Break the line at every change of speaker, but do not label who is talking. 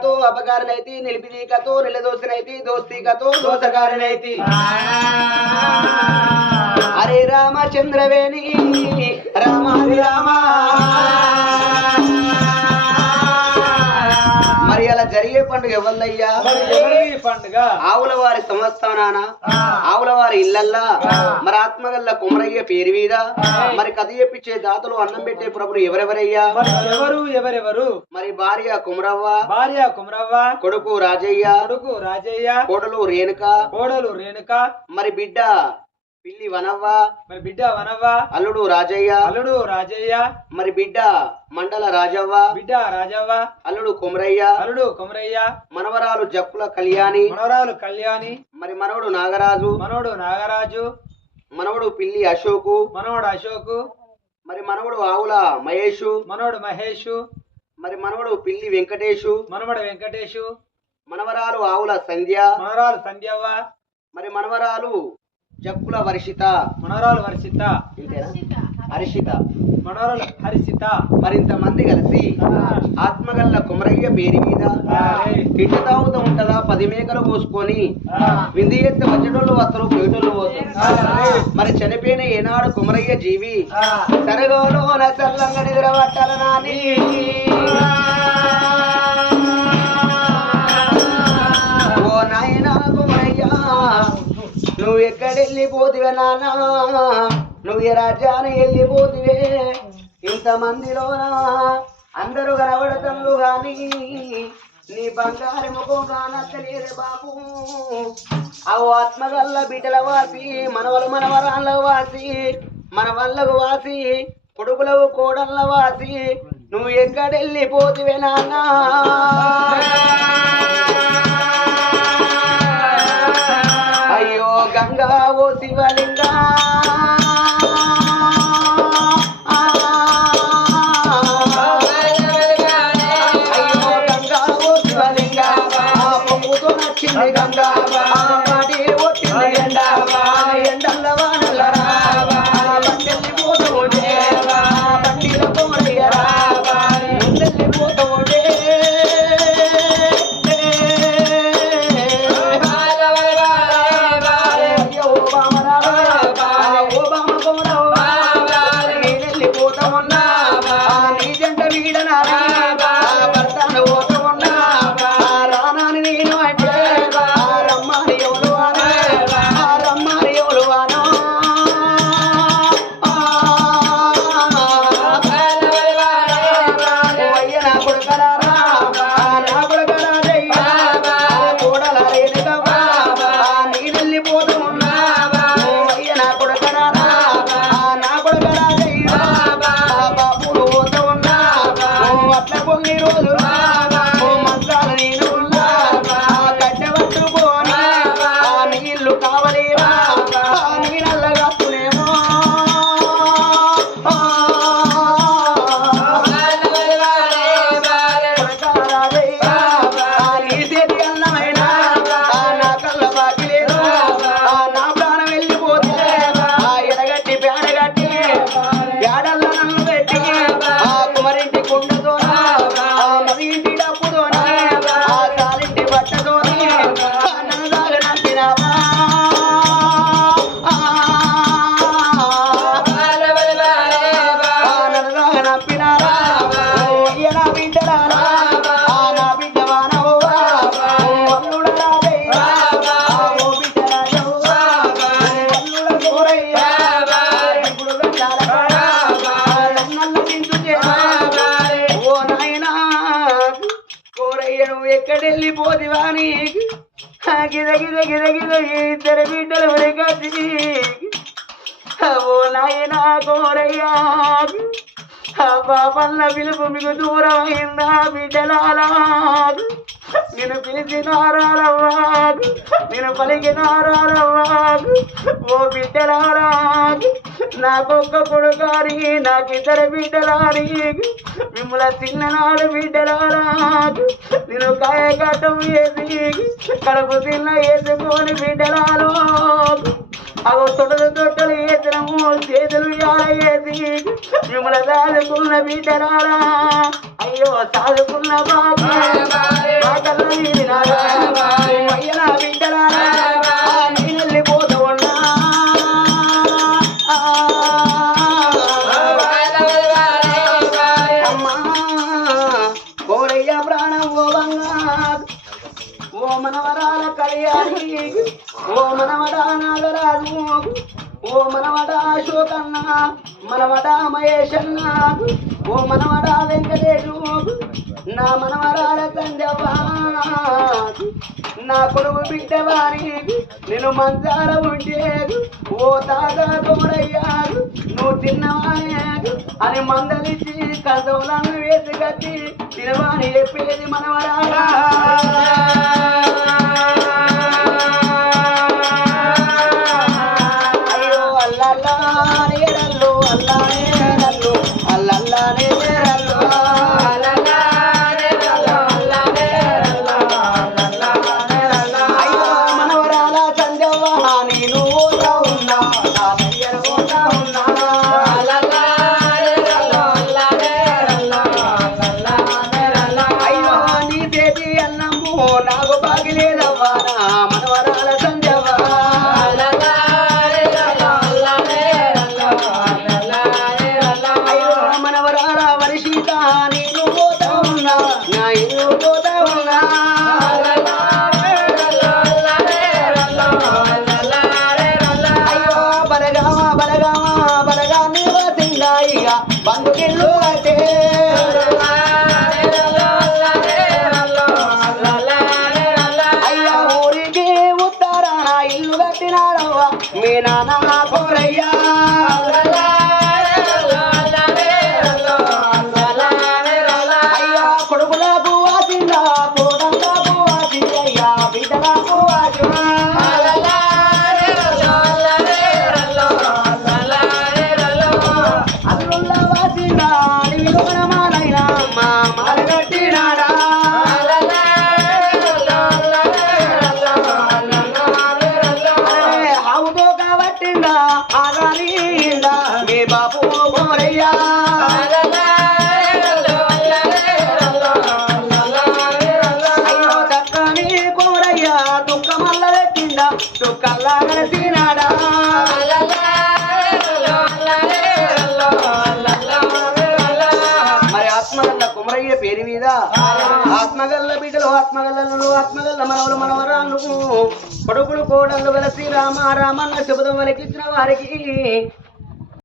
ఆపదీకతో అపకారనైతి నిలిపిదీకతో నిలదోసినైతి దోస్తీకతో దోసకారనైతి హరే రామచంద్రవేణి రామ హరి రామ. అలా జరిగే పండుగ ఎవరిదయ్యా?
పండుగ?
ఆవుల వారి సంస్థానాన ఆవుల వారి ఇళ్ళల్లా మరి ఆత్మగల్ల కుమరయ్య పేరు మీద. మరి కథ చెప్పించే దాతలు అన్నం పెట్టే ప్రభులు ఎవరెవరయ్యా?
ఎవరు ఎవరెవరు?
మరి భార్య కుమరవ్వ.
భార్య కుమరవ్వ.
కొడుకు రాజయ్య.
కొడుకు రాజయ్య.
కోడలు రేణుక.
కోడలు రేణుక.
మరి బిడ్డ పిల్లి వనవ్వ.
మరి బిడ్డ వనవ్వ.
అల్లుడు రాజయ్య.
అల్లుడు రాజయ్య.
మరి బిడ్డ మండల రాజవ్వ.
బిడ్డ రాజవ్వ.
అల్లుడు కుమరయ్య.
అల్లుడు కుమరయ్య.
మనవరాలు జక్కుల కళ్యాణి.
మనవరాలు కళ్యాణి.
మరి మనవడు నాగరాజు.
మనవడు నాగరాజు.
మనవడు పిల్లి అశోకు.
మనవడు అశోకు.
మరి మనవడు ఆవుల మహేషు.
మనవడు మహేష్.
మరి మనవడు పిల్లి వెంకటేషు.
మనవడు వెంకటేషు.
మనవరాలు ఆవుల సంధ్య.
మనవరాలు సంధ్యవ్వ.
మరి మనవరాలు జక్కుల వర్షిత
మనవరాలు వర్షిత
హర్షిత.
మనవరాలు హరిసిత
మరింత మంది కలిసి ఆత్మగల్ల కుమరయ్య పేరు మీద తాగుతూ ఉంటదా పది మేకలు పోసుకొని వింది ఎత్తే వచ్చేటోళ్ళు వస్తారు పోయేటోళ్ళు పోతారు. మరి చనిపోయిన ఏనాడు కుమరయ్య జీవి సరగోలో నాని. ఓ నాయనా కుమరయ్య. నువ్వు ఎక్కడెళ్ళిపోతివే నాన్న? నువ్వు ఏ రాజ్యాన్ని వెళ్ళిపోతివే ఇంతమందిలోనా? అందరూ కనబడతాను కానీ నీ బంగారు ముఖం కానత్తలేదే బాబు. అవు ఆత్మగల్ల బిడ్డల వాసి మనవలు మనవరాళ్ళ వాసి మన వల్లకు వాసి కొడుకులవు కోడళ్ళ వాసి నువ్వు ఎక్కడెళ్ళిపోతివే నాన్నా? అయ్యో గంగా ఓ శివలింగా. నీకు గిద గిద గిద గిద ఇద్దరు బిడ్డలు ఉరికొచ్చి ఓ నాయనా కోరయ్యా పాపల్ల పిలుపు మీకు దూరం అయిందా బిడ్డలాలా నేను పిలిచినారారవ్వా నేను పలికినారారవ్వా ఓ బిడ్డలారాదు నాకొక్క కొడుకారి నాకు ఇద్దరు మిమ్మల మిమ్మల్ని చిన్ననాడు బిడ్డలారాదు నేను కాయకట్టం వేసి కడుపు తిన్న వేసుకొని బిడ్డలాలు అగో తొడలు తొట్టలు వేసినము చేతులు వేసి మిమ్మల్ని దాదుకున్న బిడ్డలారా అయ్యో సాదుకున్న బాబు. ఓ మనవరాల కళ్యాణి ఓ మనవడా నాగరాజు ఓ మనవడా అశోకన్న మనవడా మహేష్ అన్న ఓ మనవడా వెంకటేశు నా మనవరాల సంజవ్వ నా కొడుకు బిడ్డవారి నేను మంచాల ఉండేది ఓ తాగా తోడయ్యా నువ్వు తిన్నవాడు అని మందలిచ్చి కసవులను వేసి కట్టి తినవాని చెప్పేది మనవరాలా. নানা ఆత్మగల్ల ఆత్మగల మనవరు ఆత్మగల్ల మనవలు మనవరాలు కొడుకులు కోడళ్ళు కలిసి రామ రామన్న శుభదం వలకిచ్చిన వారికి